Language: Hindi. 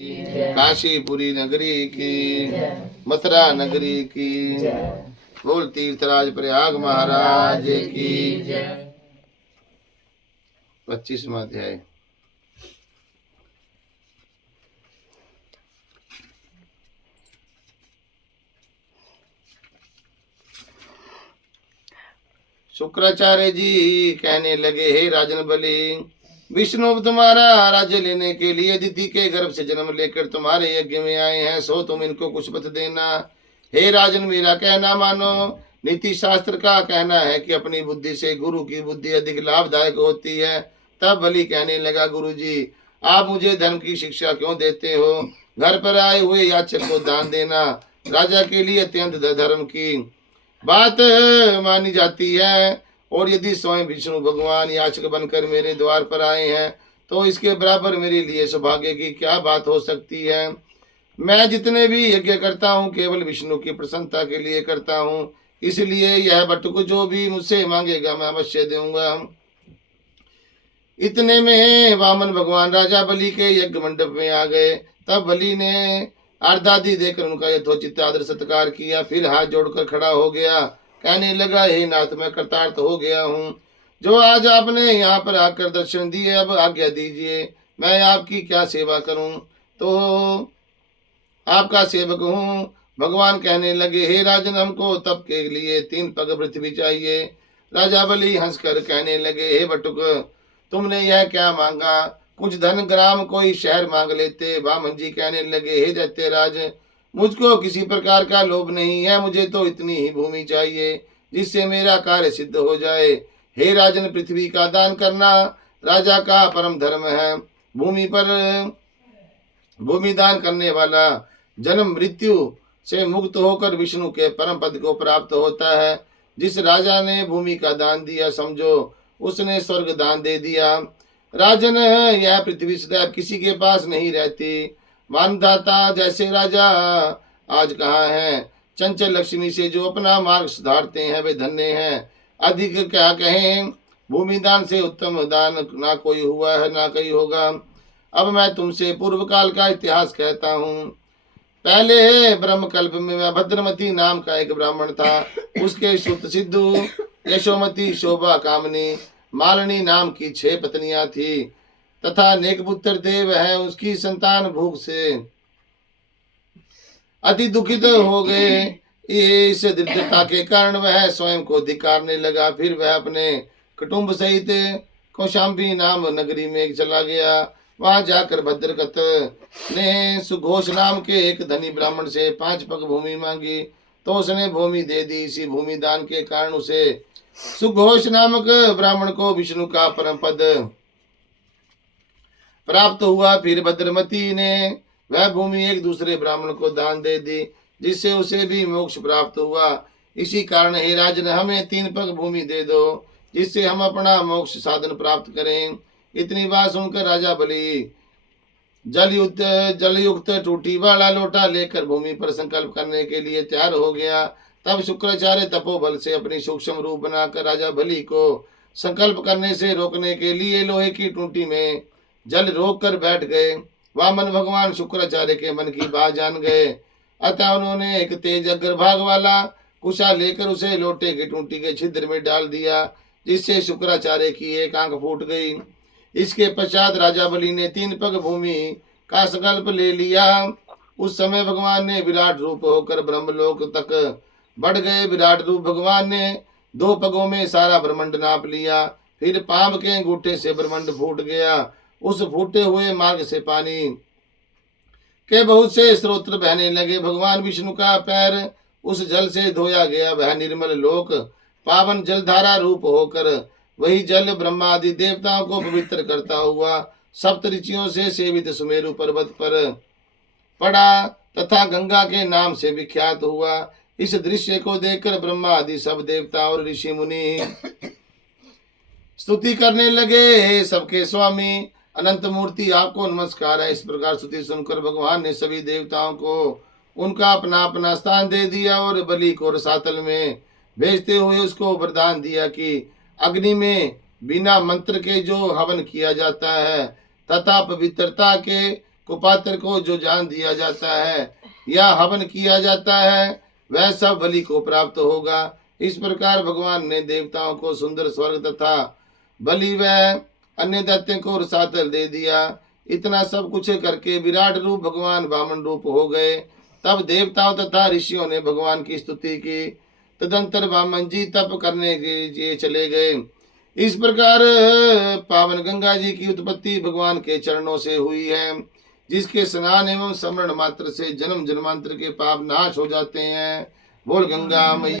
काशीपुरी नगरी की, मथुरा नगरी की, बोल तीर्थराज प्रयाग महाराज की। 25वां अध्याय। शुक्राचार्य जी कहने लगे, हे राजन बलि, विष्णु तुम्हारा राज्य लेने के लिए अदिति के गर्भ से जन्म लेकर तुम्हारे यज्ञ में आए हैं, सो तुम इनको कुछ पथ देना। हे राजन, मेरा कहना मानो। नीति शास्त्र का कहना है कि अपनी बुद्धि से गुरु की बुद्धि अधिक लाभदायक होती है। तब बलि कहने लगा, गुरु जी, आप मुझे धर्म की शिक्षा क्यों देते हो? घर पर आए हुए याचक को दान देना राजा के लिए अत्यंत धर्म की बात मानी जाती है, और यदि स्वयं विष्णु भगवान याचक बनकर मेरे द्वार पर आए हैं तो इसके बराबर मेरे लिए सौभाग्य की क्या बात हो सकती है। मैं जितने भी यज्ञ करता हूँ केवल विष्णु की प्रसन्नता के लिए करता हूँ, इसलिए यह बटुक जो भी मुझसे मांगेगा मैं अवश्य दूंगा। इतने में वामन भगवान राजा बलि के यज्ञ मंडप में आ गए। तब बलि ने आर्दादी देकर उनका यथोचित आदर सत्कार किया, फिर हाथ जोड़कर खड़ा हो गया, कहने लगा, हे नाथ, मैं कृतार्थ हो गया हूँ जो आज आपने यहाँ पर आकर दर्शन दिए। अब आज्ञा दीजिए, मैं आपकी क्या सेवा करूं? तो आपका सेवक हूँ। भगवान कहने लगे, हे राजन, हमको तप के लिए 3 पग पृथ्वी चाहिए। राजा बलि हंसकर कहने लगे, हे बटुक, तुमने यह क्या मांगा? कुछ धन ग्राम कोई शहर मांग लेते। वामन जी कहने लगे, हे दैत्यराज, मुझको किसी प्रकार का लोभ नहीं है, मुझे तो इतनी ही भूमि चाहिए जिससे मेरा कार्य सिद्ध हो जाए। हे राजन, पृथ्वी का दान करना राजा का परम धर्म है। भूमि दान करने वाला जन्म मृत्यु से मुक्त होकर विष्णु के परम पद को प्राप्त होता है। जिस राजा ने भूमि का दान दिया, समझो उसने स्वर्ग दान दे दिया। राजन, यह पृथ्वी सदैव किसी के पास नहीं रहती। मानदाता जैसे राजा आज कहाँ हैं? चंचल लक्ष्मी से जो अपना मार्ग सुधारते हैं वे धन्य हैं। अधिक क्या कहें, भूमि दान से उत्तम दान ना कोई हुआ है ना कहीं होगा। अब मैं तुमसे पूर्व काल का इतिहास कहता हूँ। पहले ब्रह्मकल्प में भद्रमती नाम का एक ब्राह्मण था। उसके सुत सिद्धू, यशोमती, शोभा, कामनी, मालिनी नाम की 6 पत्नियां थी तथा अनेक पुत्र थे। वह उसकी संतान भूख से अति दुखित हो गए। इस दरिद्रता के कारण वह स्वयं को धिक्कारने लगा। फिर वह अपने कुटुंब सहित कौशाम्बी नाम नगरी में चला गया। वहां जाकर भद्रकत ने सुघोष नाम के एक धनी ब्राह्मण से 5 पग भूमि मांगी तो उसने भूमि दे दी। इसी भूमि दान के कारण उसे सुघोष नामक ब्राह्मण को विष्णु का परम पद प्राप्त हुआ। फिर भद्रमती ने वह भूमि एक दूसरे ब्राह्मण को दान दे दी, जिससे उसे भी मोक्ष प्राप्त हुआ। इसी कारण हे राजन, हमें 3 पग भूमि दे दो, जिससे हम अपना मोक्ष साधन प्राप्त करें। इतनी बात सुनकर राजा बलि जलयुक्त टूटी वाला लोटा लेकर भूमि पर संकल्प करने के लिए तैयार हो गया। तब शुक्राचार्य तपोबल से अपनी सूक्ष्म रूप बनाकर राजा बलि को संकल्प करने से रोकने के लिए लोहे की टूटी में जल रोक कर बैठ गए। वामन भगवान शुक्राचार्य के मन की बात जान गए, अतः उन्होंने एक तेज अग्रभाग वाला कुशा लेकर उसे लोटे की टूटी के छिद्र में डाल दिया, जिससे शुक्राचार्य की एक आंख फूट गई। इसके पश्चात राजा बलि ने 3 पग भूमि का संकल्प ले लिया। उस समय भगवान ने विराट रूप होकर ब्रह्मलोक तक बढ़ गए। विराट रूप भगवान ने 2 पगों में सारा ब्रह्मांड नाप लिया। फिर पांव के अंगूठे से ब्रह्मांड फूट गया। उस फूटे हुए मार्ग से पानी के बहुत से स्रोत बहने लगे। भगवान विष्णु का पैर उस जल से धोया गया। वह निर्मल लोक पावन जलधारा रूप होकर वही जल ब्रह्मा आदि देवताओं को पवित्र करता हुआ सप्त ऋषियों से सेवित सुमेरु पर्वत पर पड़ा तथा गंगा के नाम से विख्यात हुआ। इस दृश्य को देखकर ब्रह्मा आदि सब देवता और ऋषि मुनि स्तुति करने लगे, हे सबके स्वामी अनंत मूर्ति, आपको नमस्कार है। इस प्रकार स्तुति सुनकर भगवान ने सभी देवताओं को उनका अपना अपना स्थान दे दिया और बलि को रसातल में भेजते हुए उसको वरदान दिया कि अग्नि में बिना मंत्र के जो हवन किया जाता है तथा पवित्रता के कुपात्र को जो जान दिया जाता है या हवन किया जाता है वह सब बलि को प्राप्त होगा। इस प्रकार भगवान ने देवताओं को सुंदर स्वर्ग तथा बलि व अन्य दैत्यों को रसातल दे दिया। इतना सब कुछ करके विराट रूप भगवान वामन रूप हो गए। तब देवताओं तथा ऋषियों ने भगवान की स्तुति की। तदंतर वामन जी तप करने के लिए चले गए। इस प्रकार पावन गंगा जी की उत्पत्ति भगवान के चरणों से हुई है, जिसके स्नान एवं स्मरण मात्र से जन्म जन्मांतर के पाप नाश हो जाते हैं। बोल गंगा मैया।